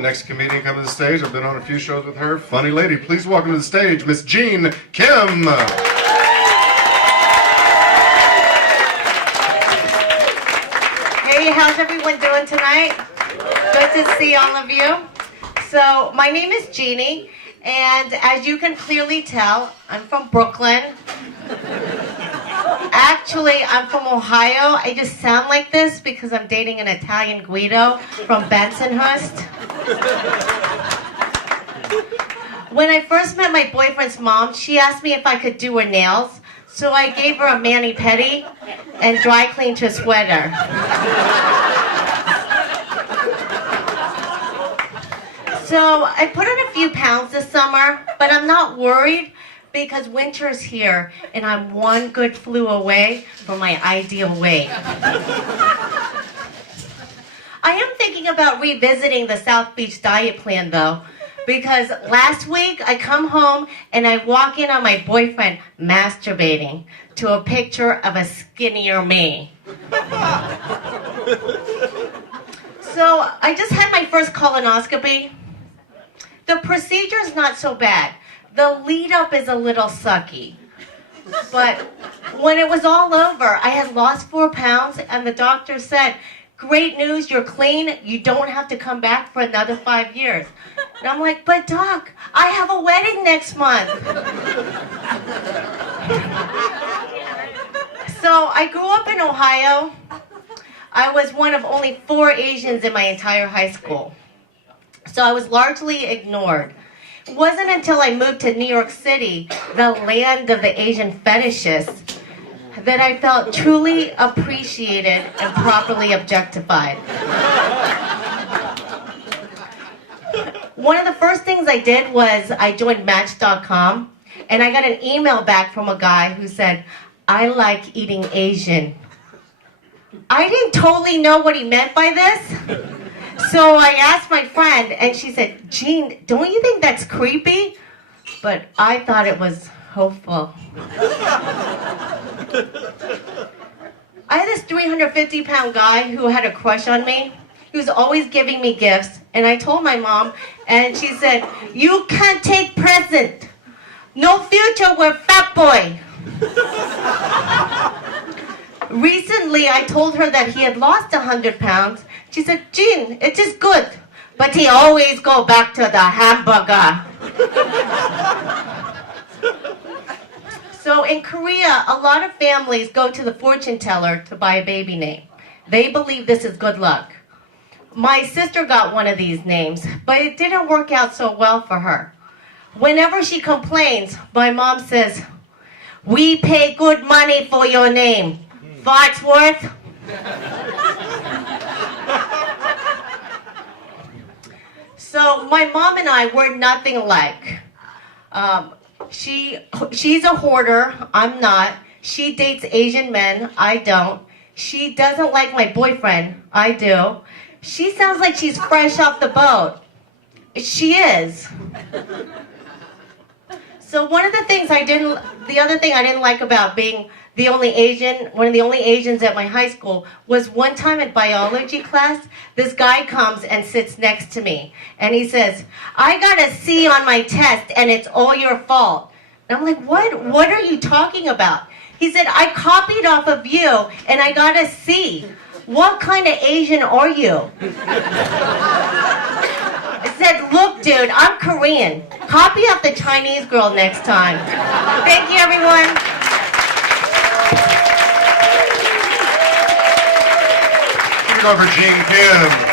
The next comedian coming to the stage, I've been on a few shows with her. Funny lady. Please welcome to the stage, Miss Jean Kim. Hey, how's everyone doing tonight? Good to see all of you. So, my name is Jeannie, and as you can clearly tell, I'm from Brooklyn. Actually, I'm from Ohio. I just sound like this because I'm dating an Italian Guido from Bensonhurst. When I first met my boyfriend's mom, she asked me if I could do her nails, so I gave her a mani-pedi and dry cleaned her sweater. So I put on a few pounds this summer, but I'm not worried because winter's here and I'm one good flu away from my ideal weight. I am thinking about revisiting the South Beach diet plan though, because last week I come home and I walk in on my boyfriend masturbating to a picture of a skinnier me. So I just had my first colonoscopy. The procedure's not so bad. The lead up is a little sucky. But when it was all over, I had lost 4 pounds and the doctor said, "Great news, you're clean. You don't have to come back for another 5 years." And I'm like, "But doc, I have a wedding next month." So I grew up in Ohio. I was one of only 4 Asians in my entire high school. So I was largely ignored. It wasn't until I moved to New York City, the land of the Asian fetishists, that I felt truly appreciated and properly objectified. One of the first things I did was I joined Match.com, and I got an email back from a guy who said, "I like eating Asian." I didn't totally know what he meant by this. So I asked my friend, and she said, "Jean, don't you think that's creepy?" But I thought it was hopeful. I had this 350-pound guy who had a crush on me. He was always giving me gifts, and I told my mom, and she said, "You can't take present. No future with fat boy." Recently, I told her that he had lost 100 pounds. She said, "Jean, it is good, but he always go back to the hamburger." So in Korea, a lot of families go to the fortune teller to buy a baby name. They believe this is good luck. My sister got one of these names, but it didn't work out so well for her. Whenever she complains, my mom says, "We pay good money for your name. Fartsworth." So my mom and I were nothing alike. She's a hoarder, I'm not. She dates Asian men, I don't. She doesn't like my boyfriend, I do. She sounds like she's fresh off the boat. She is. So one of the other thing I didn't like about being the only Asian, one of the only Asians at my high school, was one time in biology class, this guy comes and sits next to me. And he says, "I got a C on my test and it's all your fault." And I'm like, What are you talking about? He said, "I copied off of you and I got a C. What kind of Asian are you?" I said, "Look, dude, I'm Korean. Copy off the Chinese girl next time." Thank you, everyone. Give it over Jean Kim.